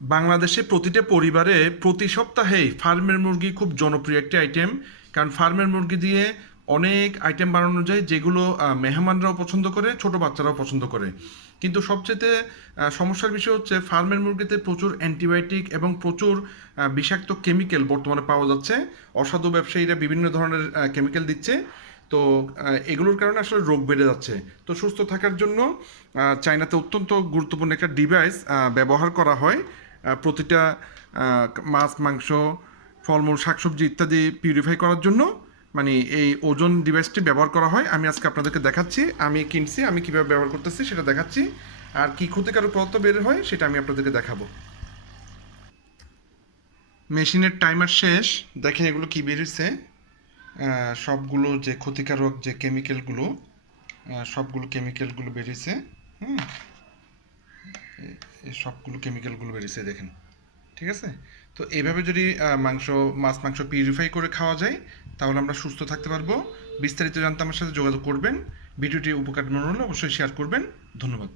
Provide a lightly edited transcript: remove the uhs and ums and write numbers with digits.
বাংলাদেশে প্রতিটা পরিবারে প্রতি সপ্তাহেই ফার্মের মুরগি খুব জনপ্রিয় একটি আইটেম। কারণ ফার্মের মুরগি দিয়ে অনেক আইটেম বানানো যায়, যেগুলো মেহমানরাও পছন্দ করে, ছোট বাচ্চারাও পছন্দ করে। কিন্তু সবচেয়ে সমস্যার বিষয় হচ্ছে ফার্মের মুরগিতে প্রচুর অ্যান্টিবায়োটিক এবং প্রচুর বিষাক্ত কেমিক্যাল বর্তমানে পাওয়া যাচ্ছে। অসাধু ব্যবসায়ীরা বিভিন্ন ধরনের কেমিক্যাল দিচ্ছে। তো এগুলোর কারণে আসলে রোগ বেড়ে যাচ্ছে। তো সুস্থ থাকার জন্য চায়নাতে অত্যন্ত গুরুত্বপূর্ণ একটা ডিভাইস ব্যবহার করা হয়। প্রতিটা মাছ, মাংস, ফলমূল, শাকসবজি ইত্যাদি পিউরিফাই করার জন্য মানে এই ওজন ডিভাইসটি ব্যবহার করা হয়। আমি আজকে আপনাদেরকে দেখাচ্ছি, আমি কিনছি, আমি কীভাবে ব্যবহার করতেছি সেটা দেখাচ্ছি। আর কী ক্ষতিকারক পদার্থ বের হয় সেটা আমি আপনাদেরকে দেখাবো। মেশিনের টাইমার শেষ। দেখেন এগুলো কী বেরিয়েছে। সবগুলো যে ক্ষতিকারক যে কেমিক্যালগুলো, সবগুলো কেমিক্যালগুলো বেরিয়েছে। হুম, এই সবগুলো কেমিক্যালগুলো বেরিয়েছে দেখেন। ঠিক আছে? তো এইভাবে যদি মাছ মাংস পিউরিফাই করে খাওয়া যায় তাহলে আমরা সুস্থ থাকতে পারবো। বিস্তারিত জানতে আমার সাথে যোগাযোগ করবেন। ভিডিওটি উপকার মনে হলে অবশ্যই শেয়ার করবেন। ধন্যবাদ।